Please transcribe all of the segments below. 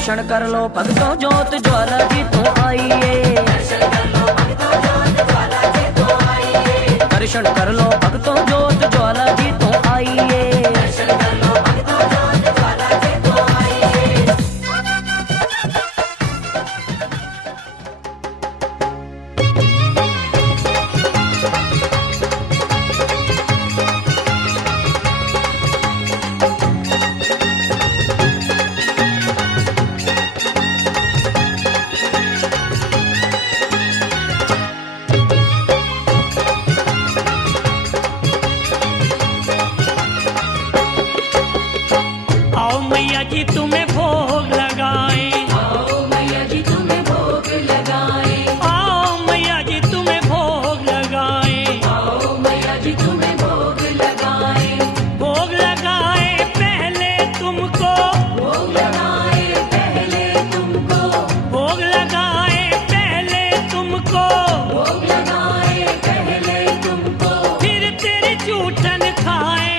दर्शन कर लो भक्तों जोत ज्वाला जी तो आइए। दर्शन कर लो भक्तों जोत ज्वाला जी तो आइए। दर्शन कर लो भक्तों जोत ज्वाला जी तो आइए। दर्शन कर लो भक्तों जोत ज्वाला जी तो आइए। मैया जी तुम्हें भोग लगाए। आओ मैया जी तुम्हें भोग लगाए। आओ मैया जी तुम्हें भोग लगाए। आओ मैया जी तुम्हें भोग लगाए। भोग लगाए पहले तुमको। भोग लगाए पहले तुमको। भोग लगाए पहले तुमको। भोग लगाए पहले तुमको। फिर तेरी जूठन खाए।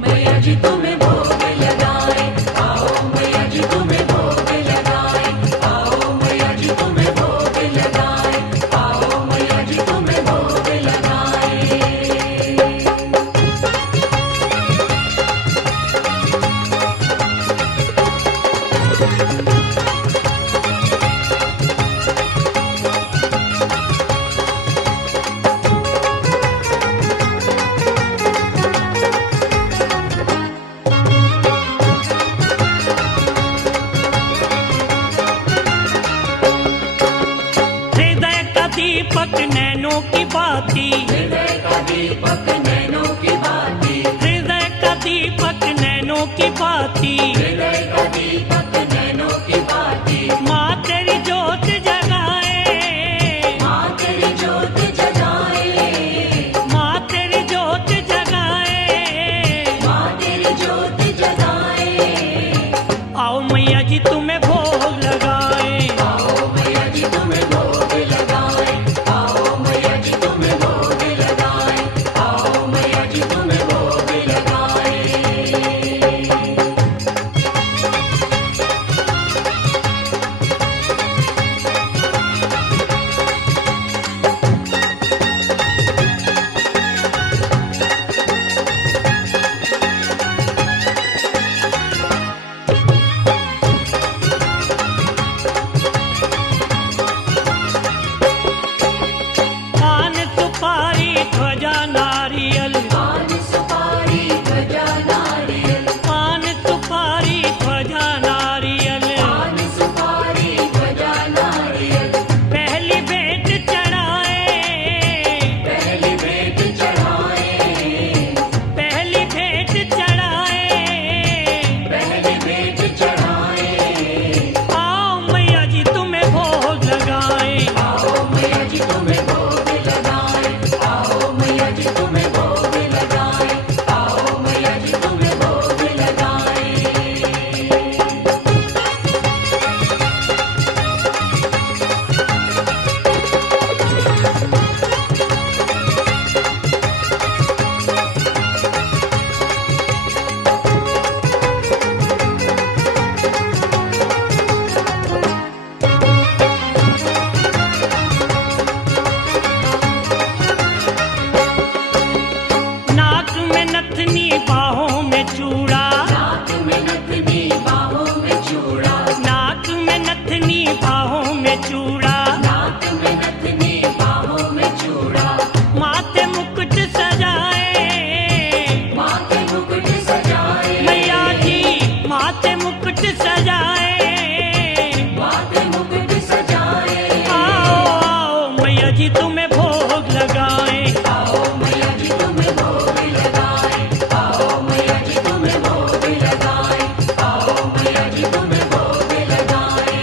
मैया जी तुम्हें भोग लगाए। आओ मैया जी तुम्हें भोग लगाए। आओ मैया जी तुम्हें भोग लगाए। आओ मैया जी तुम्हें भोग लगाए। हृदय का दीपक नैनों की बाती। हृदय का दीपक नैनों की बाती। हृदय का दीपक नैनों की बाती। हृदय का दीपक नैनों की बाती। माँ तेरी जोत जगाए। माँ तेरी जोत जगाए। माँ तेरी जोत जगाए। माँ तेरी जोत जगाए। आओ मैया जी तुम्हें भोग लगाए। आओ मैया जी तुम्हें भोग लगाए। आओ मैया जी तुम्हें भोग लगाए। आओ मैया जी तुम्हें भोग लगाए। पान सुपारी ध्वजा नारियल। पान सुपारी ध्वजा नारियल। पान सुपारी ध्वजा नारियल। पान सुपारी ध्वजा नारियल। पहली भेंट चढ़ाए। पहली भेंट चढ़ाए। पहली भेंट चढ़ाए। पहली भेंट चढ़ाए। आओ मैया जी तुम्हें भोग लगाए। आओ मैया जी तुम्हें भोग लगाए। आओ मैया जी तुम्हें भोग लगाए। आओ मैया जी तुम्हें भोग लगाए। नाक में नथनी बाहों में चूड़ा। नाक में नथनी बाहों में चूड़ा। नाक में नथनी बाहों में चूड़ा। नाक में नथनी बाहों में चूड़ा। माथे मुकुट सजाए। माथे मुकुट सजाए। मैया जी माथे मुकुट सजाए। माथे मुकुट सजाए। आओ आओ मैया जी तुम्हें भोग लगाए। आओ मैया जी तुम्हें भोग लगाए। आओ मैया जी तुम्हें भोग लगाए। आओ मैया जी तुम्हें भोग लगाए।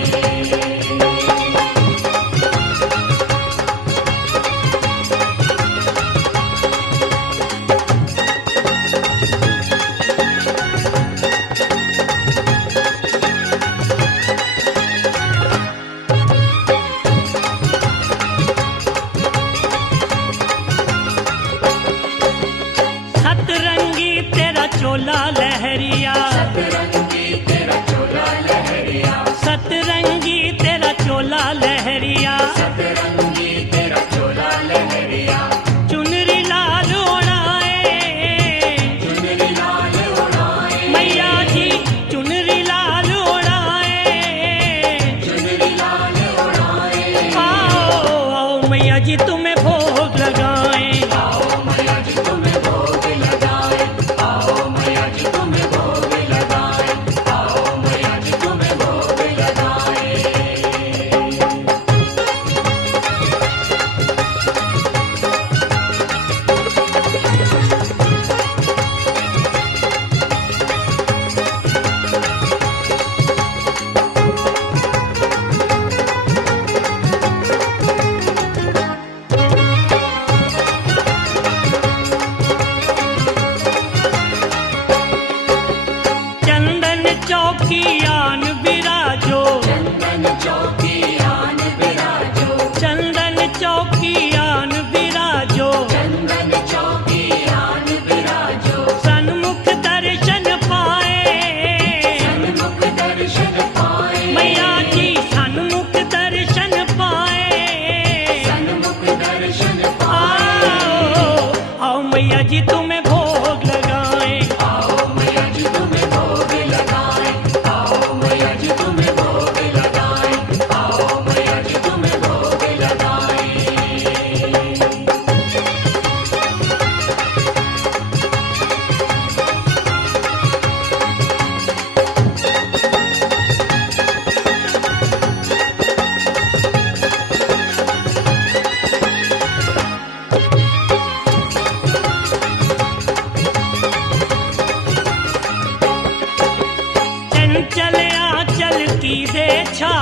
सतरंगी तेरा चोला लहरिया। सतरंगी तेरा चोला लहरिया। चौकी आन बिराजो, चंदन चौकी आन बिराजो, चंदन चौकी आन बिराजो, चंदन चौकी आन बिराजो, सन्मुख दर्शन पाए, सन्मुख दर्शन पाए, मैया जी सन्मुख दर्शन पाए। सन्मुख दर्शन पाए। आओ आओ मैया जी तुम्हें भोग लगाए, आओ मैया जी तुम्हें भोग लगाए, आओ मैया जी तुम्हें भोग लगाए, आओ मैया जी तुम्हें भोग लगाए। चंचल आंचल की दे छा,